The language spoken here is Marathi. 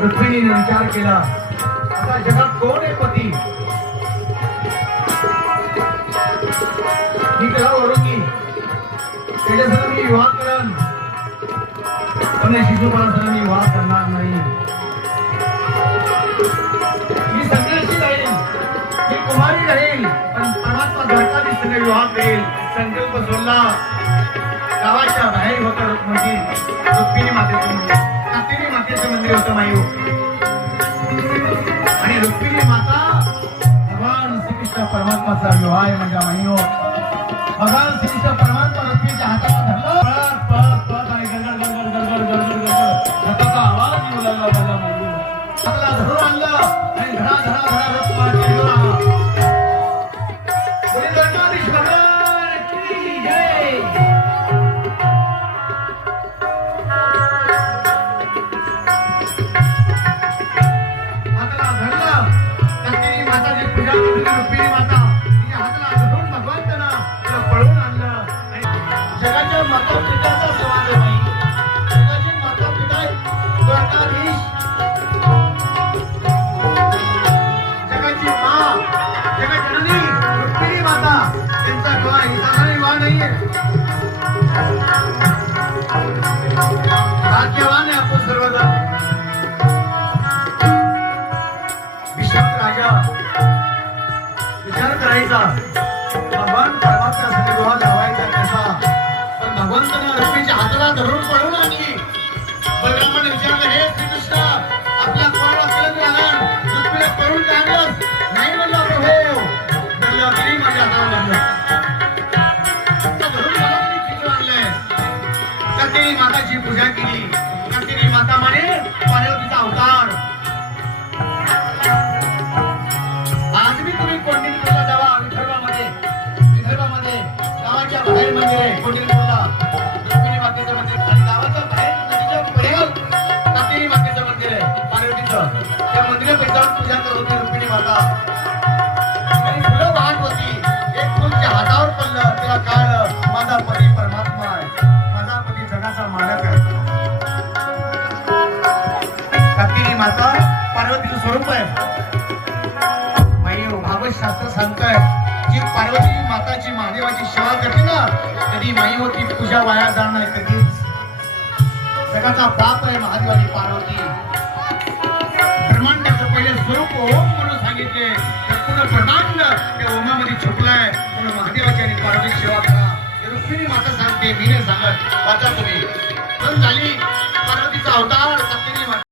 रुक्मिणीने विचार केला, आता जगात कोण आहे पती? मी त्याला ओळखी, त्याच्यासह मी विवाह करन, पण शिशुपालासह मी विवाह करणार नाही. मी संन्यासी राहील, मी कुमारी राहील, पण परमात्मा द्वारकाधीशाने विवाह करेल. संकल्प सोडला. गावाच्या बाहेर होतं रुक्मिणी मातेचं मंदिर, कात्यायनी मातेचं मंदिर होतं मायू. आणि रुक्मिणी माता भगवान श्रीकृष्ण परमात्माचा विवाह आहे माझ्या मायू. भगवान श्रीकृष्ण परमात्मा रुक्मिणीच्या हाताला धरलं, पळत पळत पळत आणि गडगड गडगड गडगड गडगड गडगड रथाचा आवाज येऊ लागला माझ्या मायू. हाताला धरून आणलं आणि धडा धडा धडा रथ मागे गेला. बोले द्वारकाधीश भगवान की जय. हाताला धरलं, कात्यायनी माताची पूजा करून रुक्मिणी माता तिच्या हाताला धरून भगवंतानं तिला पळवून आणलं. आणि जगाच्या माता पित्याचा सवाल आहे बाई. जगाची माता पिता द्वारकाधीश, जगाची माँ, जगजननी रुक्मिणी माता, त्यांचा विवाह हिचा विवाह नाहीये. भाग्यवान आहे आपण सर्वजण. विश्वात राजा विचार करायचा, भगवान परमात्म्यासाठी विवाह लावायचा कसा, पण भगवंतानं रुक्मिणीच्या हाताला धरून पळवून आणली. बलरामाने विचारलं, हे श्रीकृष्ण, आपल्या कोणाला कळत राहणार, रुक्मिणीला पळवून काढलंस? नाही म्हणलं प्रभू. म्हणलं तरी माझ्या हाताला लागलं. धरून मला तरी खिचून आणलंय. कात्यायनी माताची पूजा केली. कात्यायनी माता म्हणे पार्वतीचा अवतार. आज मी तुम्ही कोंढीपूरला जावा, विदर्भामध्ये गावाच्या बाहेर मंदिर आहे कोंढीपूरला, रुक्मिणी मातेचं मंदिर. आणि गावाच्या बाहेर नदीच्या पुढे कात्यायनी मातेचं मंदिर आहे पार्वतीचं. त्या मंदिरात जाऊन पूजा करत होती रुक्मिणी माता. आणि फुलं वाहत होती. एक फुल त्या हातावर पडलं, तिला कळलं माझा पती परमात्मा आहे, माझा पती जगाचा मालक आहे. कात्यायनी माता पार्वतीचं स्वरूप आहे. भागवत शास्त्र सांगतोय, जी पार्वती माताची महादेवाची सेवा करते ना, कधी माई होती पूजा वाया जाणार कधीच. जगाचा बाप आहे महादेवाची पार्वती. ब्रह्मांडाचं पहिले स्वरूप ओम म्हणून सांगितले, तर पूर्ण ब्रह्मांड त्या ओमामध्ये छुपलाय. म्हणून महादेवाची आणि पार्वतीची सेवा करा. रुक्मिणी माता सांगते, मी नाही सांगत, वाचा तुम्ही. पण झाली पार्वतीचा अवतार